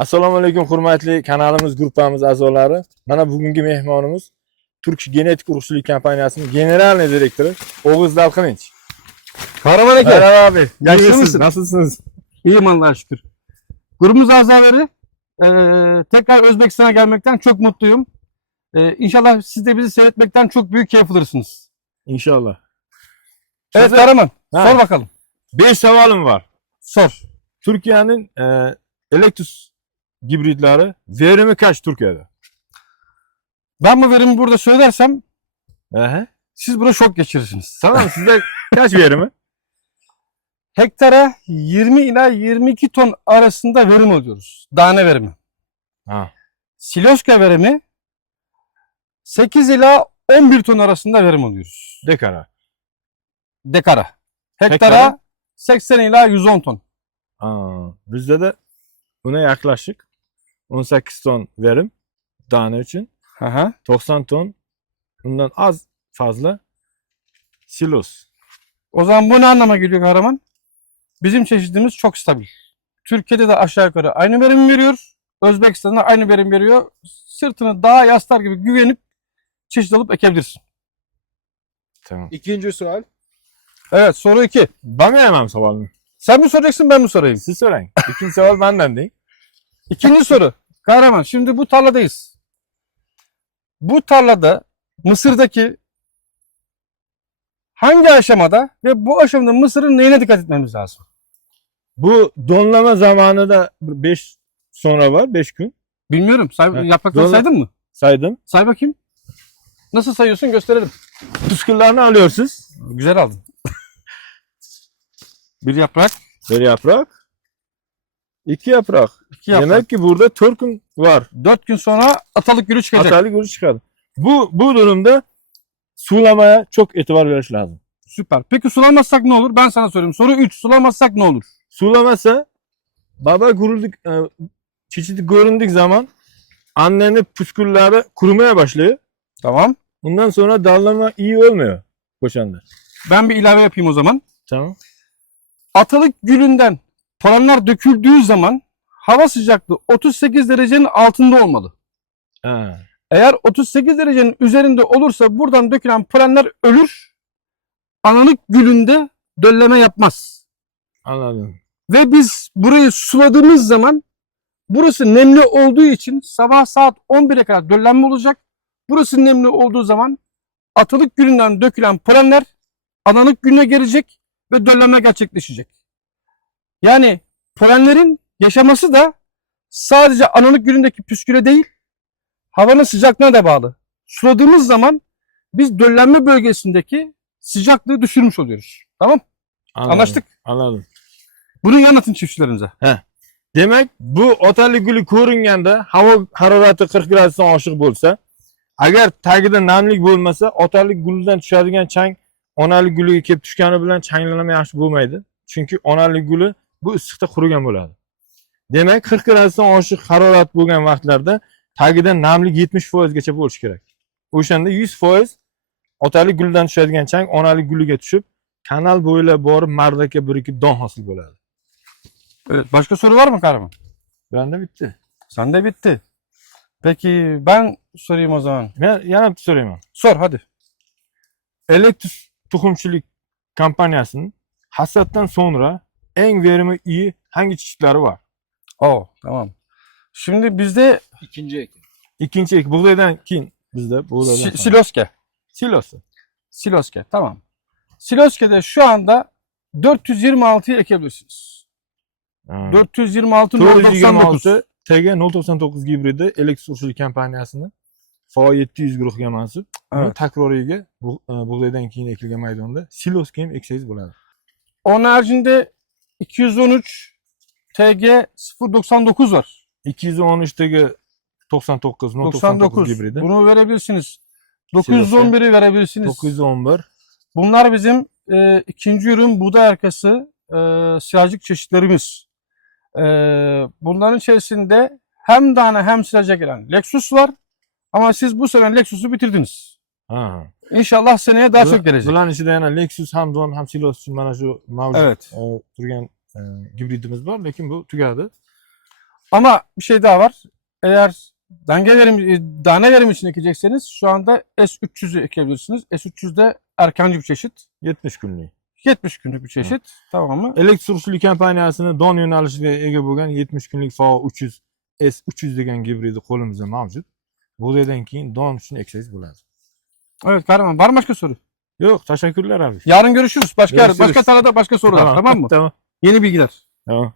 Assalomu alaykum hurmatli kanalimiz gruppamiz a'zolari. Mana bugungi mehmonimiz Turk genetik urug'chilik kompaniyasining generalniy direktori O'g'iz Dalqininch. Kahraman Eke. Merhaba abi. Yaşlı İyisiniz, mısın? Nasılsınız? İyiyim Allah'a şükür. Grubumuz azaları eee tekrar Özbekistan'a gelmekten çok mutluyum. Eee inşallah siz de bizi seyretmekten çok büyük keyif alırsınız. İnşallah. Evet Size- Kahraman Ha. sor bakalım. 5 savolim var. Sor. Türkiye'nin e, Electus gibritleri verimi kaç Türkiye'de? Ben bu verimi burada söylersem Ehe. siz burada şok geçirirsiniz. Tamam sizde kaç verimi? Hektara 20 ila 22 ton arasında verim alıyoruz. Tane verimi. Ha. Siloska verimi 8 ila 11 ton arasında verim alıyoruz. Dekara. Dekara. Hektara Hektara? 80 ila 110 ton. Aa, bizde de buna yaklaşık 18 ton verim tane için. Aha. 90 ton bundan az fazla silos. O zaman bu ne anlama geliyor kahraman? Bizim çeşidimiz çok stabil. Türkiye'de de aşağı yukarı aynı verim veriyor. Özbekistan'da aynı verim veriyor. Sırtını daha yaslar gibi güvenip çeşit alıp ekebilirsin. Tamam. İkinci sual. Evet soru 2. Bana yemem savalını. Sen mi soracaksın ben mi sorayım? Siz söyleyin. İkinci saval benden değil. İkinci soru. Kahraman şimdi bu tarladayız. Bu tarlada Mısır'daki hangi aşamada ve bu aşamada Mısır'ın neyine dikkat etmemiz lazım? Bu donlama zamanı da 5 sonra var. 5 gün Bilmiyorum. Say, Ha, yaprakları doğru. saydın mı? saydım. Say bakayım. Nasıl sayıyorsun gösterelim. Püsküllerini alıyorsunuz. Güzel aldın. bir yaprak, Bir yaprak. iki yaprak. İki yaprak. Demek ki burada Türk'ün var. Dört gün sonra atalık gülü çıkacak. Hatalı gülü çıkardı. Bu, bu durumda sulamaya çok itibar veriş lazım. Süper. Peki sulamazsak ne olur? Ben sana söyleyeyim. Soru 3. Sulamazsak ne olur? Sulamasa baba gurulduk, e, çeşitli göründük zaman annenin püskülleri kurumaya başlıyor. Tamam. Bundan sonra dallama iyi olmuyor koşanda. Ben bir ilave yapayım o zaman. Tamam. Atalık gülünden polenler döküldüğü zaman hava sıcaklığı 38 derecenin altında olmalı. Ha. Eğer 38 derecenin üzerinde olursa buradan dökülen polenler ölür. Analık gülünde dölleme yapmaz. Anladım. Ve biz burayı suladığımız zaman burası nemli olduğu için sabah saat 11'e kadar döllenme olacak. Burası nemli olduğu zaman atalık gülünden dökülen polenler analık gülüne gelecek ve döllenme gerçekleşecek. Yani polenlerin yaşaması da sadece analık gülündeki püsküle değil, havanın sıcaklığına da bağlı. Suladığımız zaman biz döllenme bölgesindeki sıcaklığı düşürmüş oluyoruz. Tamam? Anladım. Anlaştık. Anladım. Bunu anlatın çiftçilerimize. Demek bu otali guli ko'ringanda havo harorati 40 gradusdan oshiq bo'lsa, agar tagida namlik bo'lmasa, otalik gulidan tushadigan chang onalik guliga kelib tushgani bilan changlama yaxshi bo'lmaydi. Chunki onalik guli bu issiqda qurigan bo'ladi. Demak, 40 gradusdan oshiq harorat bo'lgan vaqtlarda tagida namlik 70% gacha bo'lishi kerak. O'shanda 100% otalik gulidan tushadigan chang onalik guliga tushib, kanal bo'ylab borib mardaka 1-2 don hosil bo'ladi. Evet, başka soru var mı kahraman? Bende bitti. Sende bitti. Peki ben sorayım o zaman. Men yana so'rayman. Sor hadi. Electus to'qimchilik kompaniyasining hasaddan sonra eng verimi iyi hangi çeşitleri var? Oo, tamam. Şimdi bizde İkinci ekim. İkinci ek buğdaydan keyin bizde buğdaydan si- sonra. siloske. silosu. Siloske tamam. Siloske'de şu anda 426'yı ekebilirsiniz. Ha. 426 99. 426 TG 099 gibridi Electus urug'chilik kompaniyasini FO 700 guruhiga mansub. Uni Evet. takroriga bu- e, buğdaydan keyin ekilgan maydonda silosga ham eksangiz bo'ladi. Onun haricinde 213 TG 099 var. 213 TG 99 099 99. gibridi. Bunu verebilirsiniz. 911'i verebilirsiniz. 911 Bunlar bizim e, ikinci ürün buğday arkası e, silajlık çeşitlerimiz. E, bunların içerisinde hem tane hem silaca gelen Lexus var. Ama siz bu sene Lexus'u bitirdiniz. Ha. İnşallah seneye daha Bular- çok gelecek. Bularning ichida yana Lexus ham Don ham Silos mana shu mavjud Evet. e, turgan e, gibridimiz bor, lekin bu tugadi. Ama bir şey daha var. Eğer dange verim, e, tane verim için ekecekseniz şu anda S300'ü ekebilirsiniz. S300 de erkenci bir çeşit. 70 kunlik 70 günlük bir çeşit. Tamam mı? elektr surishlik kompaniyasini don yo'nalishiga ega bo'lgan 70 kunlik FAO 300 S 300 degan gibridi qo'limizda mavjud bug'doydan keyin don uchun eksangiz bo'ladi Evet kahraman. Var mı başka soru? yo'q tashakkurlar abi Yarın görüşürüz. Başka Görüşürüz. başka tarlada başka sorular. Tamam, mı? tamam Yeni bilgiler. tamam